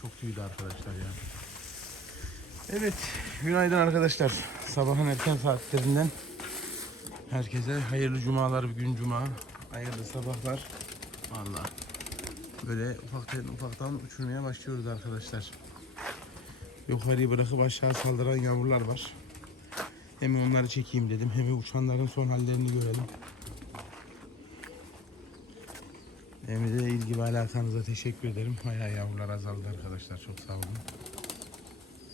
çok tüydü arkadaşlar ya. Evet, günaydın arkadaşlar. Sabahın erken saatlerinden herkese hayırlı cumalar, bugün cuma. Hayırlı sabahlar. Vallahi böyle ufaktan ufaktan uçurmaya başlıyoruz arkadaşlar. Yukarıyı bırakıp aşağı saldıran yavrular var. Hem onları çekeyim dedim hem uçanların son hallerini görelim. Hem de ilgi ve alakanıza teşekkür ederim. Bayağı yavrular azaldı arkadaşlar. Çok sağ olun.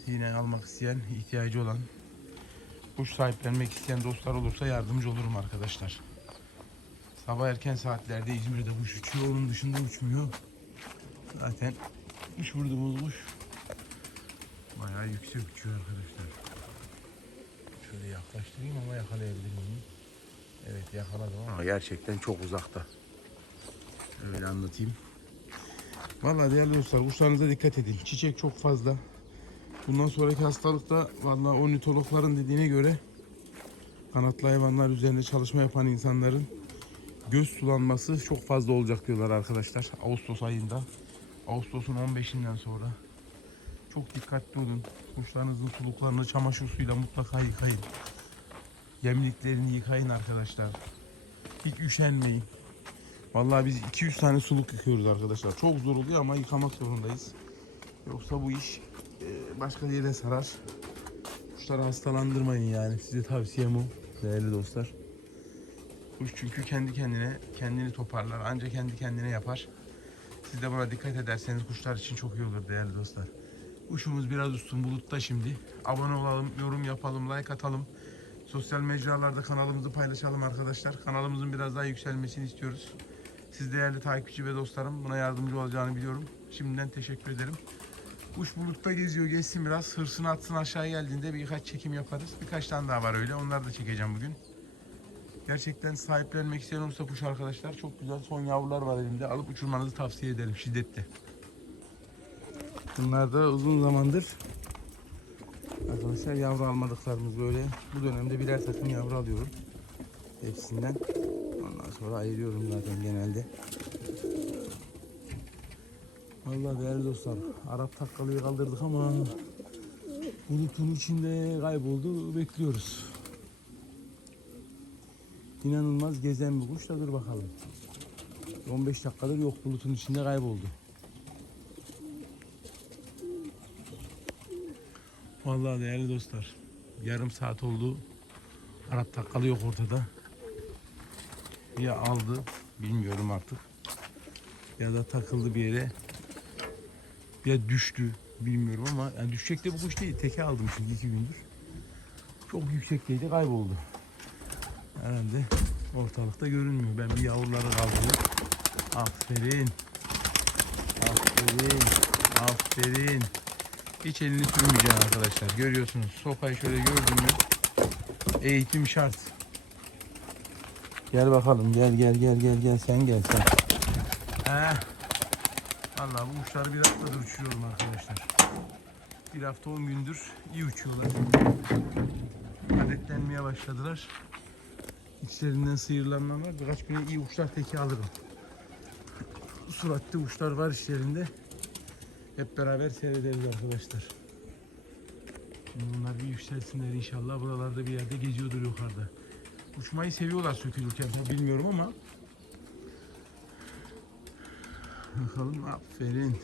Yine almak isteyen, ihtiyacı olan, kuş sahiplenmek isteyen dostlar olursa yardımcı olurum arkadaşlar. Sabah erken saatlerde İzmir'de kuş uçuyor. Onun dışında uçmuyor. Zaten uçurduğumuz kuş bayağı yüksek uçuyor arkadaşlar. Şöyle yaklaştırayım ama yakalayabilir miyim? Evet yakaladım ama gerçekten çok uzakta. Öyle anlatayım. Vallahi değerli dostlar kuşlarınıza dikkat edin. Çiçek çok fazla. Bundan sonraki hastalıkta vallahi ornitologların dediğine göre kanatlı hayvanlar üzerinde çalışma yapan insanların göz sulanması çok fazla olacak diyorlar arkadaşlar. Ağustos ayında. Ağustos'un 15'inden sonra. Çok dikkatli olun. Kuşlarınızın suluklarını çamaşır suyuyla mutlaka yıkayın. Yemliklerini yıkayın arkadaşlar. Hiç üşenmeyin. Vallahi biz 200 tane suluk yıkıyoruz arkadaşlar. Çok zor oluyor ama yıkamak zorundayız. Yoksa bu iş e, başka yere sarar. Kuşları hastalandırmayın yani. Size tavsiyem o değerli dostlar. Kuş çünkü kendi kendine kendini toparlar. Ancak kendi kendine yapar. Siz de buna dikkat ederseniz kuşlar için çok iyi olur değerli dostlar. Kuşumuz biraz üstün bulutta şimdi. Abone olalım, yorum yapalım, like atalım. Sosyal mecralarda kanalımızı paylaşalım arkadaşlar. Kanalımızın biraz daha yükselmesini istiyoruz. Siz değerli takipçi ve dostlarım buna yardımcı olacağını biliyorum. Şimdiden teşekkür ederim. Kuş bulutta geziyor geçsin biraz hırsını atsın aşağı geldiğinde birkaç çekim yaparız. Birkaç tane daha var öyle onları da çekeceğim bugün. Gerçekten sahiplenmek isteyen olursa kuş arkadaşlar çok güzel son yavrular var elimde. Alıp uçurmanızı tavsiye ederim şiddetle. Bunlar da uzun zamandır arkadaşlar yavru almadıklarımız böyle. Bu dönemde birer takım yavru alıyorum. Hepsinden. Sonra ayırıyorum zaten genelde. Vallahi değerli dostlar Arap takkalıyı kaldırdık ama bulutun içinde kayboldu bekliyoruz. İnanılmaz gezen bir kuş da dur bakalım. 15 dakikadır yok bulutun içinde kayboldu. Vallahi değerli dostlar yarım saat oldu. Arap takkalı yok ortada. Ya aldı bilmiyorum artık. Ya da takıldı bir yere. Ya düştü bilmiyorum ama yani düşecek de bu kuş değil. Teke aldım şimdi iki gündür. Çok yüksekteydi kayboldu. Herhalde ortalıkta görünmüyor. Ben bir yavruları kaldırdım. Aferin. Aferin. Aferin. Hiç elini sürmeyeceksin arkadaşlar. Görüyorsunuz. Sopayı şöyle gördün mü? Eğitim şart. Gel bakalım. Gel gel gel gel gel. Sen gel sen. He. Vallahi bu kuşları bir haftadır uçuruyorum arkadaşlar. Bir hafta 10 gündür iyi uçuyorlar. Adetlenmeye başladılar. İçlerinden sıyrılanlar var. Birkaç güne iyi uçlar teki alırım. Suratlı uçlar var işlerinde. Hep beraber seyrederiz arkadaşlar. Bunlar bir yükselsinler inşallah. Buralarda bir yerde geziyordur yukarıda. Uçmayı seviyorlar sökülürken tabii bilmiyorum ama. Bakalım aferin.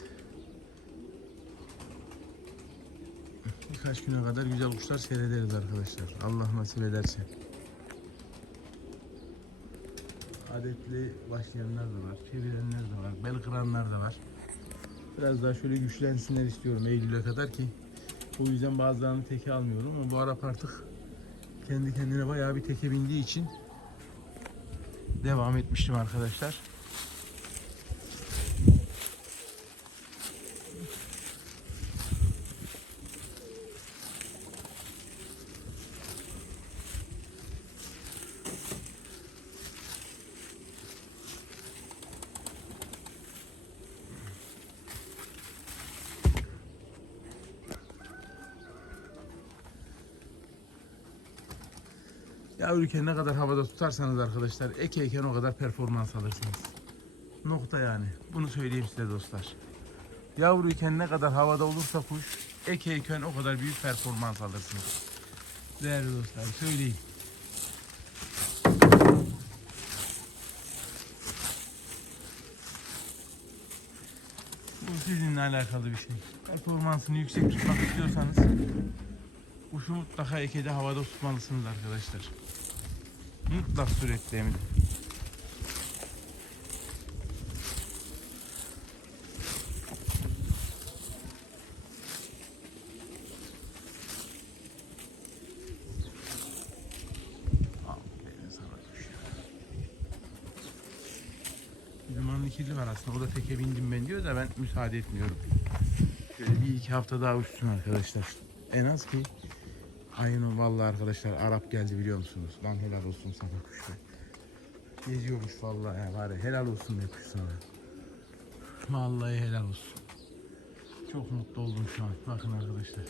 Birkaç güne kadar güzel kuşlar seyrederiz arkadaşlar. Allah nasip ederse. Adetli başlayanlar da var, çevirenler de var, bel kıranlar da var. Biraz daha şöyle güçlensinler istiyorum Eylül'e kadar ki. O yüzden bazılarını teke almıyorum ama bu Arap artık kendi kendine bayağı bir teke bindiği için devam etmiştim arkadaşlar. Yavruyken ne kadar havada tutarsanız arkadaşlar ekeyken o kadar performans alırsınız. Nokta yani. Bunu söyleyeyim size dostlar. Yavruyken ne kadar havada olursa kuş, ekeyken o kadar büyük performans alırsınız. Değerli dostlar söyleyeyim. Bu sizinle alakalı bir şey. Performansını yüksek tutmak istiyorsanız kuşu mutlaka ekede havada tutmalısınız arkadaşlar. Mutlak suretle. Bir Dumanlı kirli var aslında. O da teke bindim ben diyor da ben müsaade etmiyorum. Şöyle bir iki hafta daha uçsun arkadaşlar. En az ki Aynen vallahi arkadaşlar Arap geldi biliyor musunuz? Lan helal olsun sana kuş be. Geziyormuş vallahi ya var helal olsun be kuş sana. Vallahi helal olsun. Çok mutlu oldum şu an. Bakın arkadaşlar.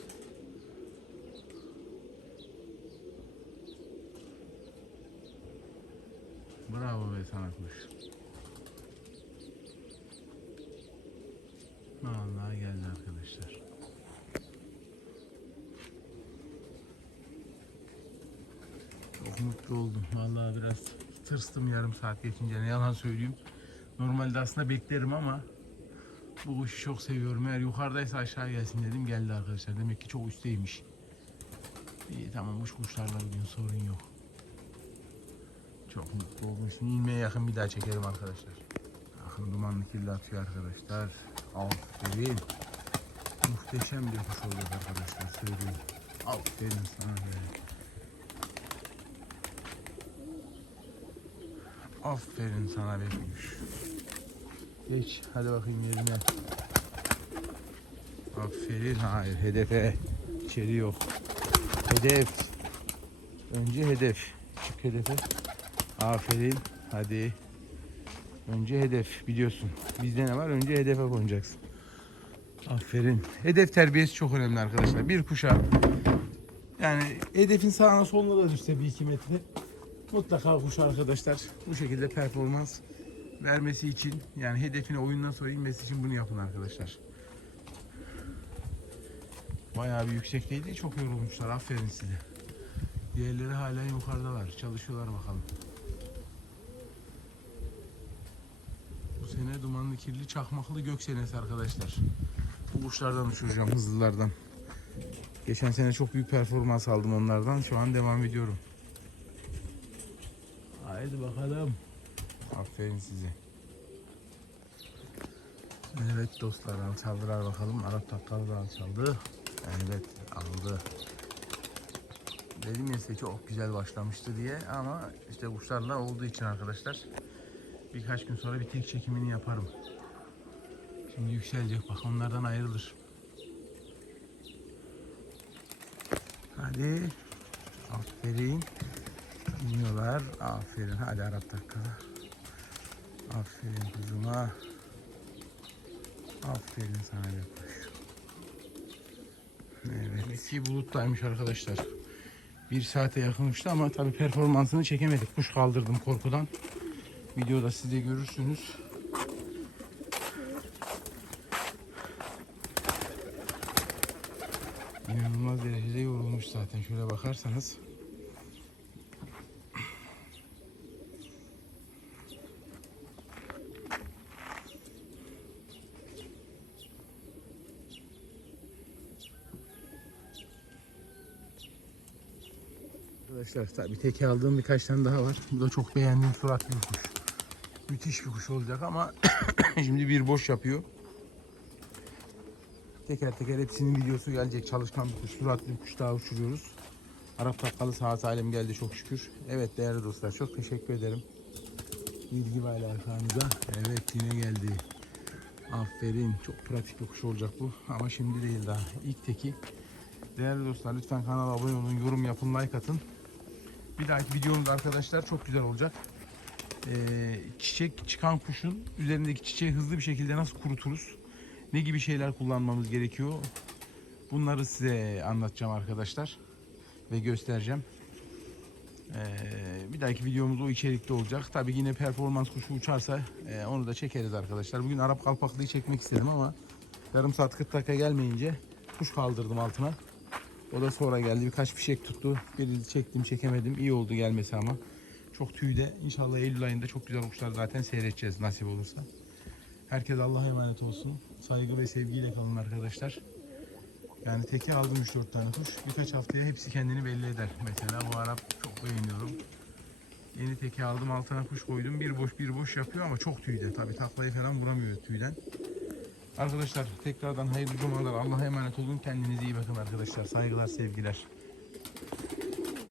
Bravo be sana kuş. Vallahi geldi arkadaşlar. Çok mutlu oldum. Vallahi biraz tırstım yarım saat geçince. Ne yalan söyleyeyim. Normalde aslında beklerim ama bu kuşu çok seviyorum. Eğer yukarıdaysa aşağı gelsin dedim. Geldi arkadaşlar. Demek ki çok üstteymiş. İyi tamam uç kuşlarla bugün sorun yok. Çok mutlu oldum. Şimdi inmeye yakın bir daha çekerim arkadaşlar. Bakın dumanlı kirli atıyor arkadaşlar. Aferin. Muhteşem bir kuş olacak arkadaşlar söyleyeyim. Aferin sana be. Aferin sana be kuş. Geç hadi bakayım yerine. Aferin hayır hedefe. İçeri yok. Hedef. Önce hedef. Çık hedefe. Aferin. Hadi. Önce hedef biliyorsun. Bizde ne var? Önce hedefe konacaksın. Aferin. Hedef terbiyesi çok önemli arkadaşlar. Bir kuşa yani hedefin sağına soluna da düşse bir iki metre mutlaka kuş arkadaşlar bu şekilde performans vermesi için yani hedefine oyundan sonra inmesi için bunu yapın arkadaşlar. Bayağı bir yüksekteydi. Çok yorulmuşlar. Aferin size. Diğerleri hala yukarıdalar. Çalışıyorlar bakalım. Bu sene dumanlı kirli çakmaklı gök senesi arkadaşlar. Bu kuşlardan uçuracağım hızlılardan. Geçen sene çok büyük performans aldım onlardan. Şu an devam ediyorum. Haydi bakalım. Aferin size. Evet dostlar alçaldılar bakalım. Arap takkalı da alçaldı. Evet aldı. Dedim ya size çok güzel başlamıştı diye ama işte kuşlarla olduğu için arkadaşlar birkaç gün sonra bir tek çekimini yaparım. Şimdi yükselecek bak onlardan ayrılır. Hadi. Aferin. İniyorlar. Aferin. Hadi Arap dakika. Aferin kuzuma. Aferin sana kuş. Evet. Demek ki buluttaymış arkadaşlar. Bir saate yakın uçtu ama tabii performansını çekemedik. Kuş kaldırdım korkudan. Videoda siz de görürsünüz. İnanılmaz derecede yorulmuş zaten. Şöyle bakarsanız. Arkadaşlar tabii teke aldığım birkaç tane daha var. Bu da çok beğendiğim suratlı bir kuş. Müthiş bir kuş olacak ama şimdi bir boş yapıyor. Teker teker hepsinin videosu gelecek. Çalışkan bir kuş, suratlı bir kuş daha uçuruyoruz. Arap takkalı saat alem geldi çok şükür. Evet değerli dostlar çok teşekkür ederim. İlgi ve alakanıza. Evet yine geldi. Aferin. Çok pratik bir kuş olacak bu. Ama şimdi değil daha. İlk teki. Değerli dostlar lütfen kanala abone olun, yorum yapın, like atın. Bir dahaki videomuz arkadaşlar çok güzel olacak. Ee, çiçek çıkan kuşun üzerindeki çiçeği hızlı bir şekilde nasıl kuruturuz? Ne gibi şeyler kullanmamız gerekiyor? Bunları size anlatacağım arkadaşlar. Ve göstereceğim. Ee, bir dahaki videomuz o içerikte olacak. Tabii yine performans kuşu uçarsa e, onu da çekeriz arkadaşlar. Bugün Arap kalpaklıyı çekmek istedim ama Yarım saat 40 dakika gelmeyince kuş kaldırdım altına. O da sonra geldi. Birkaç fişek tuttu. Birini çektim çekemedim. İyi oldu gelmesi ama. Çok tüyde. İnşallah Eylül ayında çok güzel kuşlar zaten seyredeceğiz nasip olursa. Herkes Allah'a emanet olsun. Saygı ve sevgiyle kalın arkadaşlar. Yani teke aldım 3-4 tane kuş. Birkaç haftaya hepsi kendini belli eder. Mesela bu Arap çok beğeniyorum. Yeni teke aldım altına kuş koydum. Bir boş bir boş yapıyor ama çok tüyde. Tabi taklayı falan vuramıyor tüyden. Arkadaşlar tekrardan hayırlı cumalar. Allah'a emanet olun. Kendinize iyi bakın arkadaşlar. Saygılar, sevgiler.